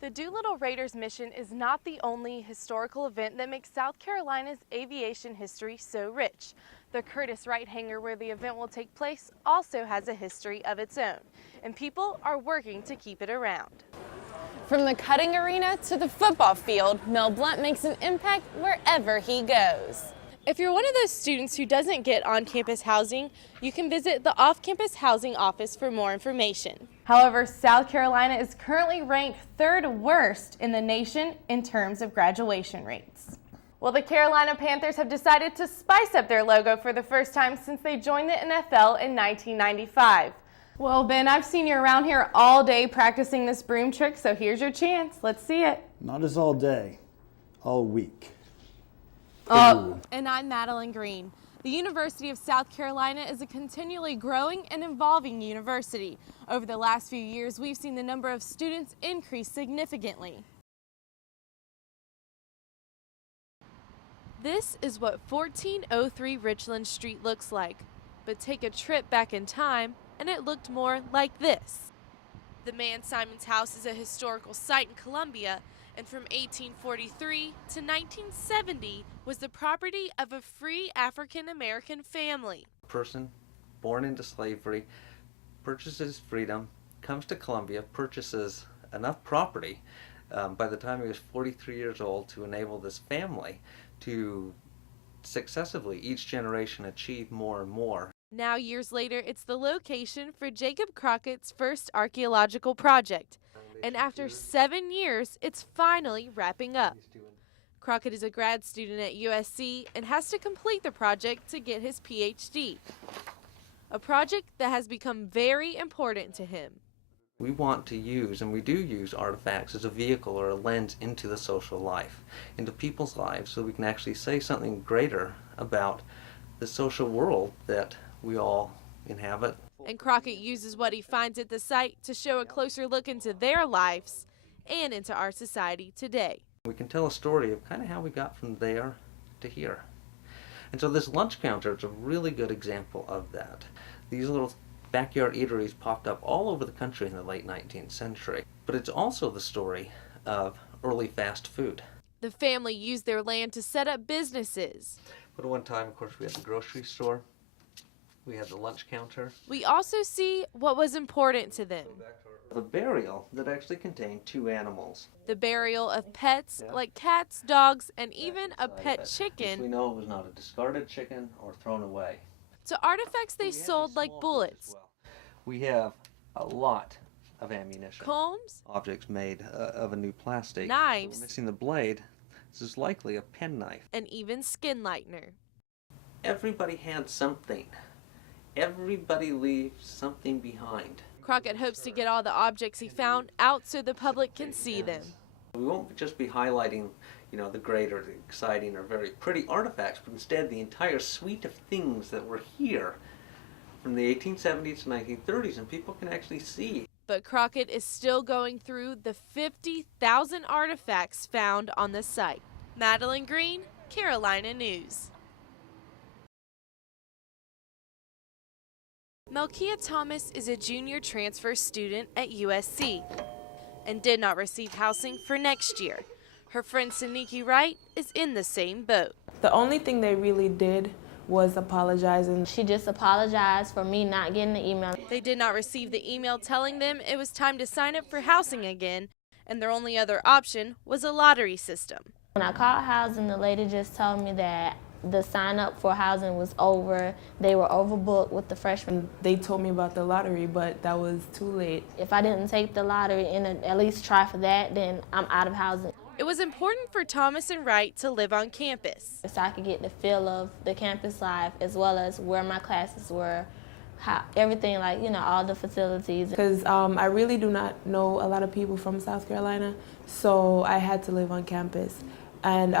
The Doolittle Raiders mission is not the only historical event that makes South Carolina's aviation history so rich. The Curtiss Wright hangar where the event will take place also has a history of its own, and people are working to keep it around. From the cutting arena to the football field, Mel Blount makes an impact wherever he goes. If you're one of those students who doesn't get on-campus housing, you can visit the off-campus housing office for more information. However, South Carolina is currently ranked third worst in the nation in terms of graduation rates. Well, the Carolina Panthers have decided to spice up their logo for the first time since they joined the NFL in 1995. Well, Ben, I've seen you around here all day practicing this broom trick, so here's your chance. Let's see it. Not as all day, all week. And I'm Madeline Green. The University of South Carolina is a continually growing and evolving university. Over the last few years, we've seen the number of students increase significantly. This is what 1403 Richland Street looks like, but take a trip back in time and it looked more like this. The Man Simon's house is a historical site in Columbia, and from 1843 to 1970 was the property of a free African-American family. A person born into slavery purchases freedom, comes to Columbia, purchases enough property by the time he was 43 years old to enable this family to successively, each generation, achieve more and more. Now, years later, it's the location for Jacob Crockett's first archaeological project. And after 7 years, it's finally wrapping up. Crockett is a grad student at USC and has to complete the project to get his PhD. A project that has become very important to him. We want to use, and we do use, artifacts as a vehicle or a lens into the social life, into people's lives, so we can actually say something greater about the social world that we all inhabit. And Crockett uses what he finds at the site to show a closer look into their lives and into our society today. We can tell a story of kind of how we got from there to here. And so this lunch counter is a really good example of that. These little backyard eateries popped up all over the country in the late 19th century. But it's also the story of early fast food. The family used their land to set up businesses. But at one time, of course, we had the grocery store. We had the lunch counter. We also see what was important to them. The burial that actually contained two animals. The burial of pets like cats, dogs, and even a pet chicken. We know it was not a discarded chicken or thrown away. To artifacts they sold like bullets. We have a lot of ammunition. Combs. Objects made of a new plastic. Knives. We're missing the blade. This is likely a penknife. And even skin lightener. Everybody had something. Everybody leaves something behind. Crockett hopes to get all the objects he found out so the public can see them. We won't just be highlighting, the great or the exciting or very pretty artifacts, but instead the entire suite of things that were here from the 1870s to 1930s, and people can actually see. But Crockett is still going through the 50,000 artifacts found on the site. Madeline Green, Carolina News. Melkia Thomas is a junior transfer student at USC and did not receive housing for next year. Her friend Saniki Wright is in the same boat. The only thing they really did was apologize. And she just apologized for me not getting the email. They did not receive the email telling them it was time to sign up for housing again, and their only other option was a lottery system. When I called housing, the lady just told me that the sign up for housing was over. They were overbooked with the freshmen. They told me about the lottery, but that was too late. If I didn't take the lottery and at least try for that, then I'm out of housing. It was important for Thomas and Wright to live on campus, so I could get the feel of the campus life as well as where my classes were, everything, all the facilities. Because I really do not know a lot of people from South Carolina, so I had to live on campus. And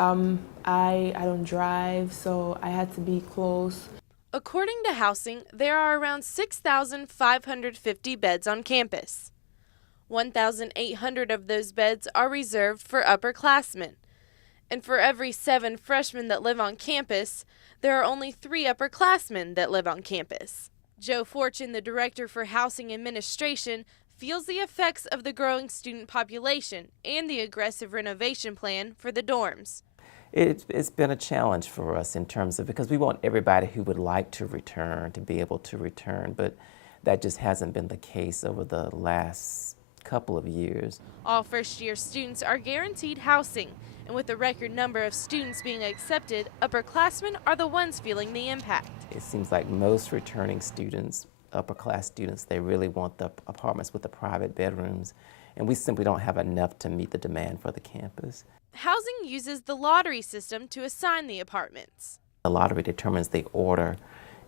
I don't drive, so I had to be close. According to housing, there are around 6,550 beds on campus. 1,800 of those beds are reserved for upperclassmen. And for every 7 freshmen that live on campus, there are only 3 upperclassmen that live on campus. Joe Fortune, the director for housing administration, feels the effects of the growing student population and the aggressive renovation plan for the dorms. It's been a challenge for us in terms of, because we want everybody who would like to return to be able to return, but that just hasn't been the case over the last couple of years. All first-year students are guaranteed housing, and with a record number of students being accepted, upperclassmen are the ones feeling the impact. It seems like most returning students, upper class students, they really want the apartments with the private bedrooms, and we simply don't have enough to meet the demand for the campus. Housing uses the lottery system to assign the apartments. The lottery determines the order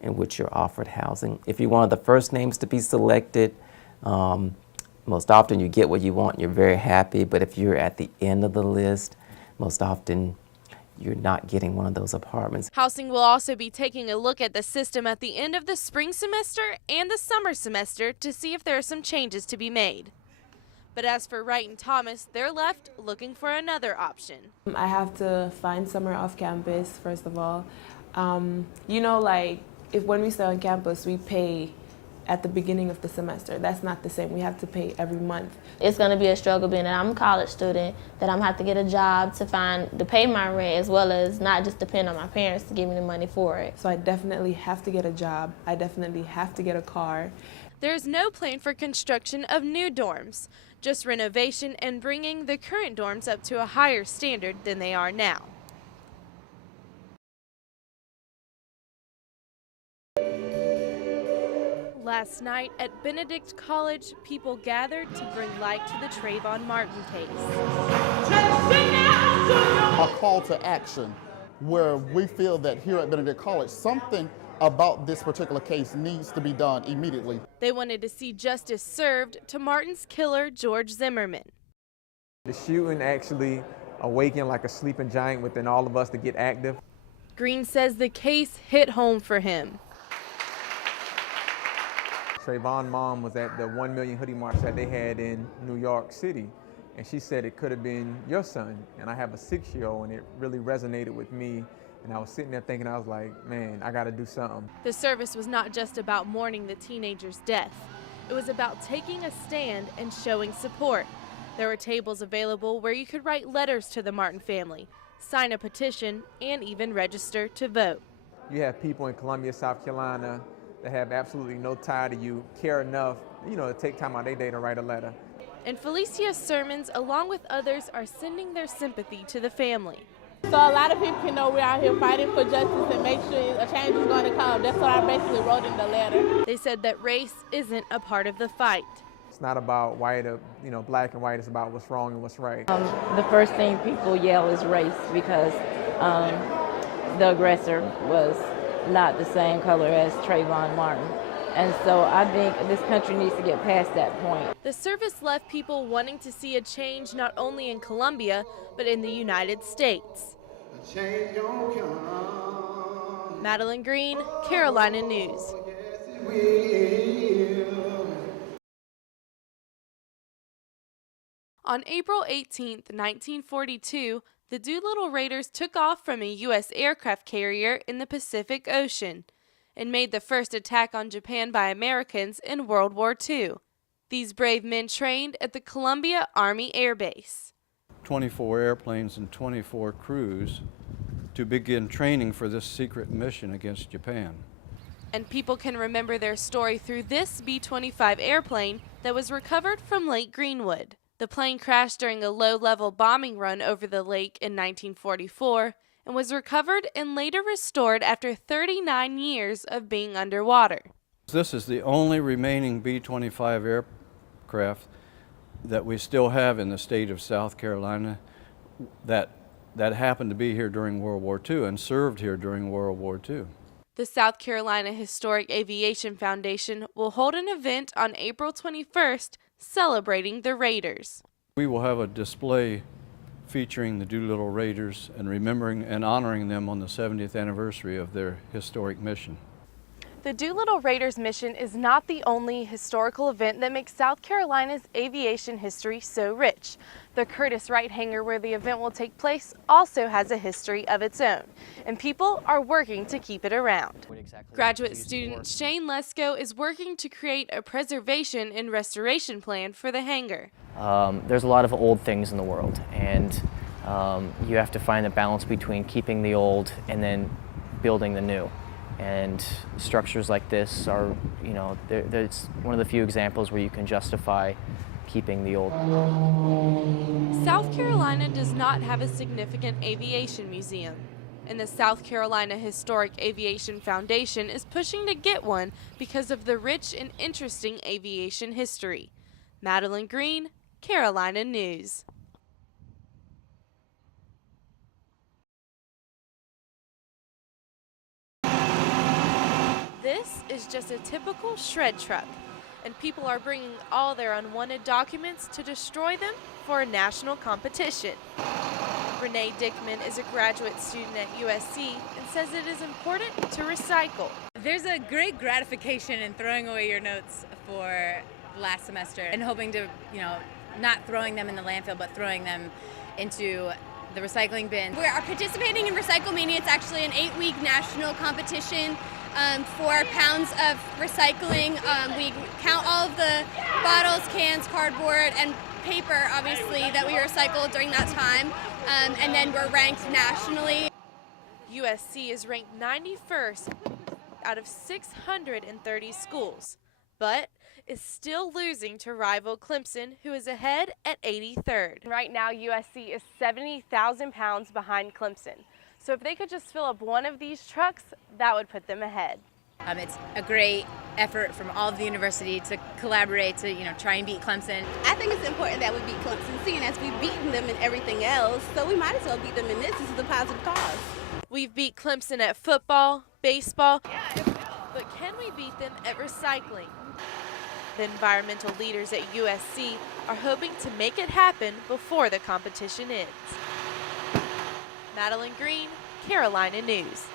in which you're offered housing. If you're one of the first names to be selected, most often you get what you want and you're very happy, but if you're at the end of the list, most often you're not getting one of those apartments. Housing will also be taking a look at the system at the end of the spring semester and the summer semester to see if there are some changes to be made. But as for Wright and Thomas, they're left looking for another option. I have to find somewhere off campus, first of all. You know, like, when we stay on campus, we pay at the beginning of the semester. That's not the same. We have to pay every month. It's going to be a struggle being that I'm a college student, that I'm going to have to get a job to pay my rent, as well as not just depend on my parents to give me the money for it. So I definitely have to get a job. I definitely have to get a car. There's no plan for construction of new dorms, just renovation and bringing the current dorms up to a higher standard than they are now. Last night at Benedict College, people gathered to bring light to the Trayvon Martin case. A call to action where we feel that here at Benedict College, something about this particular case needs to be done immediately. They wanted to see justice served to Martin's killer, George Zimmerman. The shooting actually awakened like a sleeping giant within all of us to get active. Green says the case hit home for him. Trayvon's mom was at the 1 Million Hoodie March that they had in New York City, and she said it could have been your son. And I have a 6-year-old, and it really resonated with me. And I was sitting there thinking, I was like, man, I got to do something. The service was not just about mourning the teenager's death. It was about taking a stand and showing support. There were tables available where you could write letters to the Martin family, sign a petition, and even register to vote. You have people in Columbia, South Carolina, that have absolutely no tie to you, care enough, to take time out of their day to write a letter. And Felicia's sermons, along with others, are sending their sympathy to the family. So a lot of people can know we're out here fighting for justice and make sure a change is going to come. That's what I basically wrote in the letter. They said that race isn't a part of the fight. It's not about white or, black and white. It's about what's wrong and what's right. The first thing people yell is race because the aggressor was not the same color as Trayvon Martin. And so I think this country needs to get past that point. The service left people wanting to see a change not only in Columbia, but in the United States. Madeline Green, Carolina News. On April 18, 1942, the Doolittle Raiders took off from a U.S. aircraft carrier in the Pacific Ocean and made the first attack on Japan by Americans in World War II. These brave men trained at the Columbia Army Air Base. 24 airplanes and 24 crews to begin training for this secret mission against Japan. And people can remember their story through this B-25 airplane that was recovered from Lake Greenwood. The plane crashed during a low-level bombing run over the lake in 1944 and was recovered and later restored after 39 years of being underwater. This is the only remaining B-25 aircraft that we still have in the state of South Carolina that happened to be here during World War II and served here during World War II. The South Carolina Historic Aviation Foundation will hold an event on April 21st celebrating the Raiders. We will have a display featuring the Doolittle Raiders and remembering and honoring them on the 70th anniversary of their historic mission. The Doolittle Raiders mission is not the only historical event that makes South Carolina's aviation history so rich. The Curtiss Wright hangar where the event will take place also has a history of its own, and people are working to keep it around. Graduate student Shane Lesko is working to create a preservation and restoration plan for the hangar. There's a lot of old things in the world, and you have to find a balance between keeping the old and then building the new. And structures like this are, you know, it's one of the few examples where you can justify keeping the old. South Carolina does not have a significant aviation museum, and the South Carolina Historic Aviation Foundation is pushing to get one because of the rich and interesting aviation history. Madeline Green, Carolina News. This is just a typical shred truck, and people are bringing all their unwanted documents to destroy them for a national competition. Renee Dickman is a graduate student at USC and says it is important to recycle. There's a great gratification in throwing away your notes for last semester and hoping to, not throwing them in the landfill, but throwing them into the recycling bin. We are participating in Recycle Mania. It's actually an 8-week national competition for pounds of recycling. We count all of the bottles, cans, cardboard, and paper, obviously, that we recycled during that time, and then we're ranked nationally. USC is ranked 91st out of 630 schools, but is still losing to rival Clemson, who is ahead at 83rd. Right now, USC is 70,000 pounds behind Clemson. So if they could just fill up one of these trucks, that would put them ahead. It's a great effort from all of the university to collaborate to, try and beat Clemson. I think it's important that we beat Clemson, seeing as we've beaten them in everything else, so we might as well beat them in this. This is a positive cause. We've beat Clemson at football, baseball, but can we beat them at recycling? The environmental leaders at USC are hoping to make it happen before the competition ends. Madeline Green, Carolina News.